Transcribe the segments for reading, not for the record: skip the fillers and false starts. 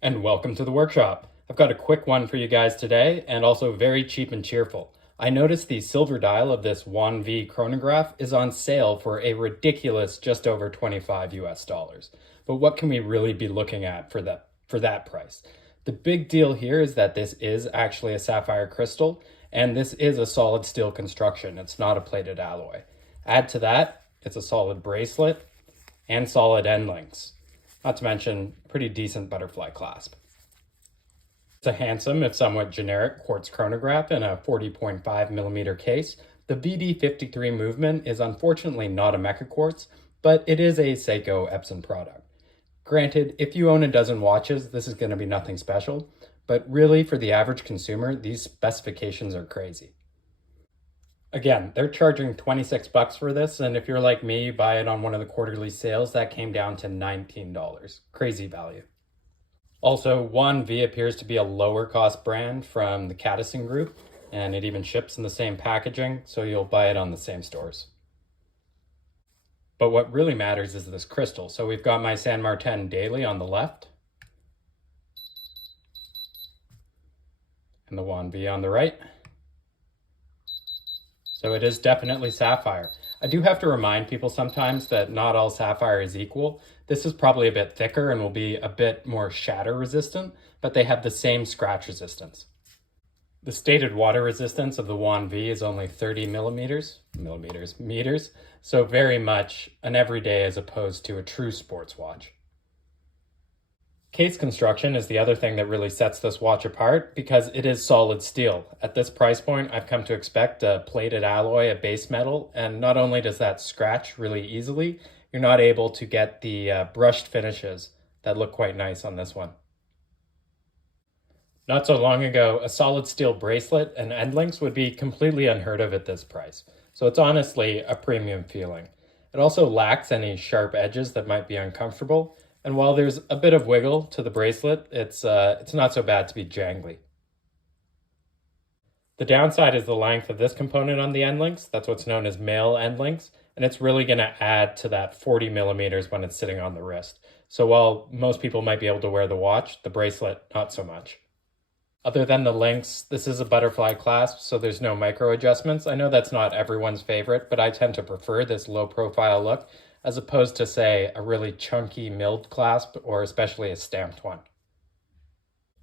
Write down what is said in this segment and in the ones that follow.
And welcome to the workshop. I've got a quick one for you guys today, and also very cheap and cheerful. I noticed the silver dial of this Wanvi chronograph is on sale for a ridiculous just over 25 US dollars. But what can we really be looking at for that price? The big deal here is that this is actually a sapphire crystal, and this is a solid steel construction. It's not a plated alloy. Add to that, it's a solid bracelet and solid end links. Not to mention, pretty decent butterfly clasp. It's a handsome, if somewhat generic, quartz chronograph in a 40.5mm case. The VD53 movement is unfortunately not a mecha quartz, but it is a Seiko Epson product. Granted, if you own a dozen watches, this is going to be nothing special, but really for the average consumer, these specifications are crazy. Again, they're charging 26 bucks for this, and if you're like me, you buy it on one of the quarterly sales, that came down to $19. Crazy value. Also, Wanvi appears to be a lower cost brand from the Cadison group, and it even ships in the same packaging, so you'll buy it on the same stores. But what really matters is this crystal. So we've got my San Martin Daily on the left, and the Wanvi on the right. So it is definitely sapphire. I do have to remind people sometimes that not all sapphire is equal. This is probably a bit thicker and will be a bit more shatter resistant, but they have the same scratch resistance. The stated water resistance of the Wanvi is only 30 meters, so very much an everyday as opposed to a true sports watch. Case construction is the other thing that really sets this watch apart because it is solid steel. At this price point, I've come to expect a plated alloy, a base metal, and not only does that scratch really easily, you're not able to get the brushed finishes that look quite nice on this one. Not so long ago, a solid steel bracelet and end links would be completely unheard of at this price, so it's honestly a premium feeling. It also lacks any sharp edges that might be uncomfortable, and while there's a bit of wiggle to the bracelet, it's not so bad to be jangly. The downside is the length of this component on the end links. That's what's known as male end links, and it's really going to add to that 40 millimeters when it's sitting on the wrist. So while most people might be able to wear the watch, the bracelet, not so much. Other than the links, this is a butterfly clasp, so there's no micro adjustments. I know that's not everyone's favorite, but I tend to prefer this low profile look as opposed to, say, a really chunky milled clasp or especially a stamped one.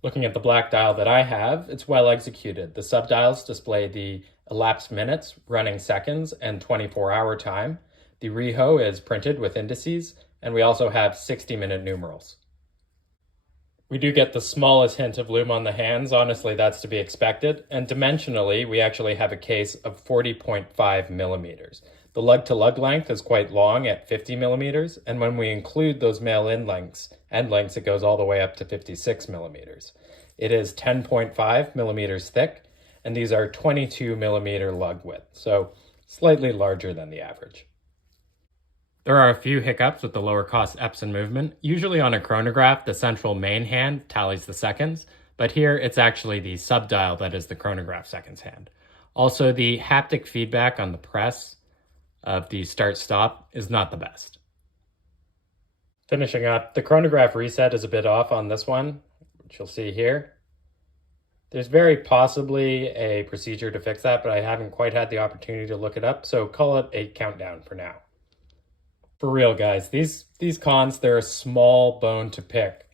Looking at the black dial that I have, it's well executed. The subdials display the elapsed minutes, running seconds, and 24-hour time. The Riho is printed with indices, and we also have 60-minute numerals. We do get the smallest hint of lume on the hands. Honestly, that's to be expected. And dimensionally, we actually have a case of 40.5 millimeters. The lug-to-lug length is quite long at 50 millimeters, and when we include those male end links, it goes all the way up to 56 millimeters. It is 10.5 millimeters thick, and these are 22 millimeter lug width, so slightly larger than the average. There are a few hiccups with the lower cost Epson movement. Usually on a chronograph, the central main hand tallies the seconds, but here it's actually the subdial that is the chronograph seconds hand. Also, the haptic feedback on the press of the start-stop is not the best. Finishing up, the chronograph reset is a bit off on this one, which you'll see here. There's very possibly a procedure to fix that, but I haven't quite had the opportunity to look it up, so call it a countdown for now. For real, guys, these cons, they're a small bone to pick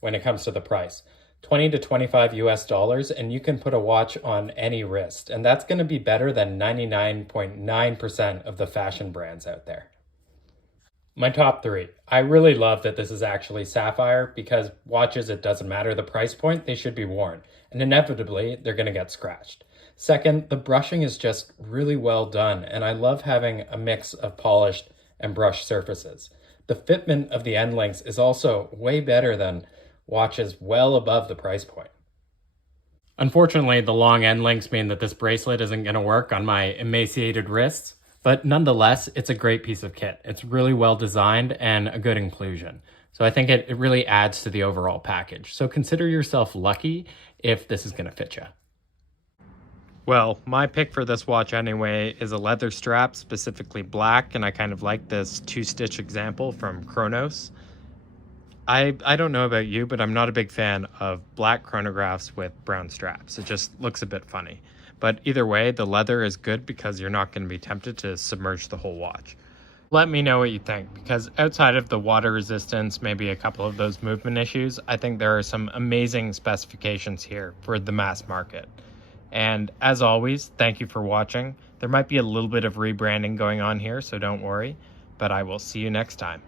when it comes to the price. 20 to 25 US dollars, and you can put a watch on any wrist. And that's going to be better than 99.9% of the fashion brands out there. My top three. I really love that this is actually sapphire because watches, it doesn't matter the price point, they should be worn. And inevitably, they're going to get scratched. Second, the brushing is just really well done. And I love having a mix of polished and brushed surfaces. The fitment of the end links is also way better than watches well above the price point. Unfortunately, the long end links mean that this bracelet isn't going to work on my emaciated wrists, but nonetheless, it's a great piece of kit. It's really well designed and a good inclusion. So I think it really adds to the overall package. So consider yourself lucky if this is going to fit you. Well, my pick for this watch anyway is a leather strap, specifically black, and I kind of like this two-stitch example from Chronos. I don't know about you, but I'm not a big fan of black chronographs with brown straps. It just looks a bit funny. But either way, the leather is good because you're not going to be tempted to submerge the whole watch. Let me know what you think, because outside of the water resistance, maybe a couple of those movement issues, I think there are some amazing specifications here for the mass market. And as always, thank you for watching. There might be a little bit of rebranding going on here, so don't worry, but I will see you next time.